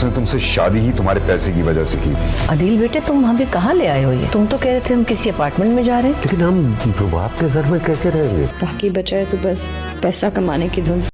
उसने तुमसे शादी ही तुम्हारे पैसे की वजह से की। अदील बेटे, तुम हमें कहाँ ले आए हो? ये तुम तो कह रहे थे हम किसी अपार्टमेंट में जा रहे हैं। लेकिन हम रुबाब के घर में कैसे रहेंगे? बाकी बचा है तो बस पैसा कमाने की धुन।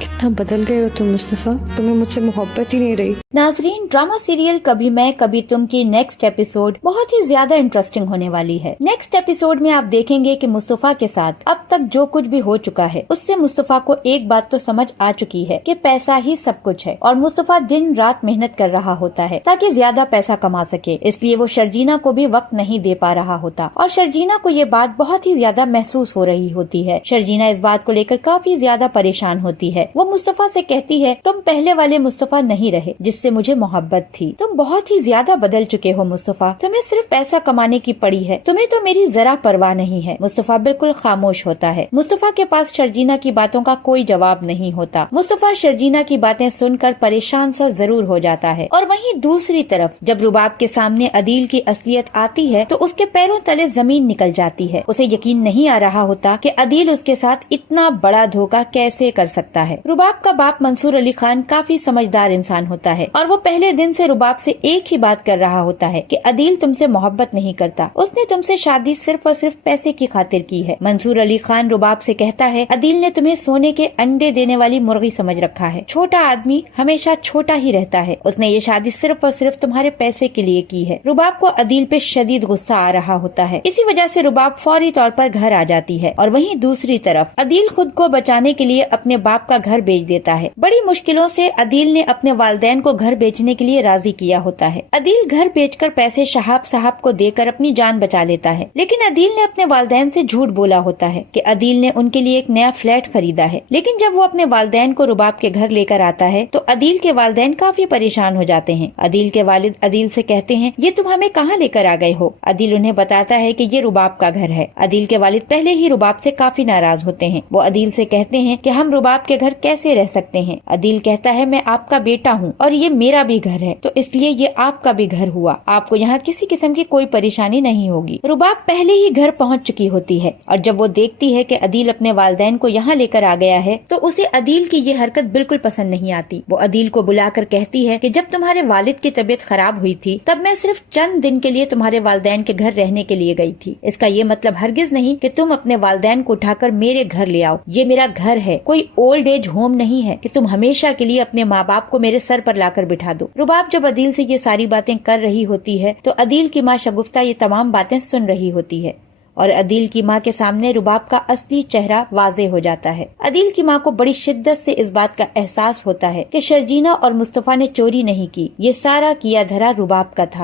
कितना बदल गए हो तुम मुस्तफा, तुम्हें मुझसे मोहब्बत ही नहीं रही। नाजरीन, ड्रामा सीरियल कभी मैं कभी तुम की नेक्स्ट एपिसोड बहुत ही ज्यादा इंटरेस्टिंग होने वाली है। नेक्स्ट एपिसोड में आप देखेंगे कि मुस्तफा के साथ अब तक जो कुछ भी हो चुका है, उससे मुस्तफा को एक बात तो समझ आ चुकी है कि पैसा ही सब कुछ है और मुस्तफा दिन रात मेहनत कर रहा होता है ताकि ज्यादा पैसा कमा सके। इसलिए वो शर्जीना को भी वक्त नहीं दे पा रहा होता और शर्जीना को ये बात बहुत ही ज्यादा महसूस हो रही होती है। शर्जीना इस बात को लेकर काफी ज्यादा परेशान होती है। वो मुस्तफा से कहती है, तुम पहले वाले मुस्तफा नहीं रहे जिससे मुझे मोहब्बत थी। तुम बहुत ही ज्यादा बदल चुके हो मुस्तफा। तुम्हें सिर्फ पैसा कमाने की पड़ी है, तुम्हें तो मेरी जरा परवाह नहीं है। मुस्तफा बिल्कुल खामोश होता है। मुस्तफा के पास शर्जीना की बातों का कोई जवाब नहीं होता। मुस्तफा शर्जीना की बातें सुनकर परेशान सा जरूर हो जाता है। और वहीं दूसरी तरफ जब रुबाब के सामने अदील की असलियत आती है तो उसके पैरों तले जमीन निकल जाती है। उसे यकीन नहीं आ रहा होता कि अदील उसके साथ इतना बड़ा धोखा कैसे कर सकता है। रुबाब का बाप मंसूर अली खान काफी समझदार इंसान होता है और वो पहले दिन से रुबाब से एक ही बात कर रहा होता है कि अदील तुमसे मोहब्बत नहीं करता, उसने तुमसे शादी सिर्फ और सिर्फ पैसे की खातिर की है। मंसूर अली खान रुबाब से कहता है, अदील ने तुम्हें सोने के अंडे देने वाली मुर्गी समझ रखा है। छोटा आदमी हमेशा छोटा ही रहता है। उसने ये शादी सिर्फ और सिर्फ तुम्हारे पैसे के लिए की है। रुबाब को अदील पे शदीद गुस्सा आ रहा होता है। इसी वजह से रुबाब फौरी तौर पर घर आ जाती है और वहीं दूसरी तरफ अदील खुद को बचाने के लिए अपने बाप का घर बेच देता है। बड़ी मुश्किलों से अदील ने अपने वालिदैन को घर बेचने के लिए राजी किया होता है। अदील घर बेचकर पैसे शहाब साहब को देकर अपनी जान बचा लेता है, लेकिन अदील ने अपने वालिदैन से झूठ बोला होता है कि अदील ने उनके लिए एक नया फ्लैट खरीदा है। लेकिन जब वो अपने वालिदैन को रुबाब के घर लेकर आता है तो अदील के वालिदैन काफी परेशान हो जाते हैं। अदील के वालिद अदील से कहते हैं, ये तुम हमें कहाँ लेकर आ गए हो? अदील उन्हें बताता है कि ये रुबाब का घर है। अदील के वालिद पहले ही रुबाब से काफी नाराज होते हैं। वो अदील से कहते हैं कि हम रुबाब के घर कैसे रह सकते हैं। अदील कहता है, मैं आपका बेटा हूँ और ये मेरा भी घर है, तो इसलिए ये आपका भी घर हुआ। आपको यहाँ किसी किस्म की कोई परेशानी नहीं होगी। रुबाब पहले ही घर पहुँच चुकी होती है और जब वो देखती है कि अदील अपने वालिदैन को यहाँ लेकर आ गया है तो उसे अदील की ये हरकत बिल्कुल पसंद नहीं आती। वो अदील को बुलाकर कहती है कि जब तुम्हारे वालिद की तबीयत खराब हुई थी तब मैं सिर्फ चंद दिन के लिए तुम्हारे वालिदैन के घर रहने के लिए गई थी। इसका ये मतलब हरगिज नहीं कि तुम अपने वालिदैन को उठाकर मेरे घर ले आओ। ये मेरा घर है, कोई ओल्ड एज होम नहीं है कि तुम हमेशा के लिए अपने माँ बाप को मेरे सर पर लाकर बिठा दो। रुबाब जब अदील से ये सारी बातें कर रही होती है तो अदील की माँ शगुफ्ता ये तमाम बातें सुन रही होती है और अदील की माँ के सामने रुबाब का असली चेहरा वाज़ेह हो जाता है। अदील की माँ को बड़ी शिद्दत से इस बात का एहसास होता है कि शर्जीना और मुस्तफा ने चोरी नहीं की, ये सारा किया धरा रुबाब का था।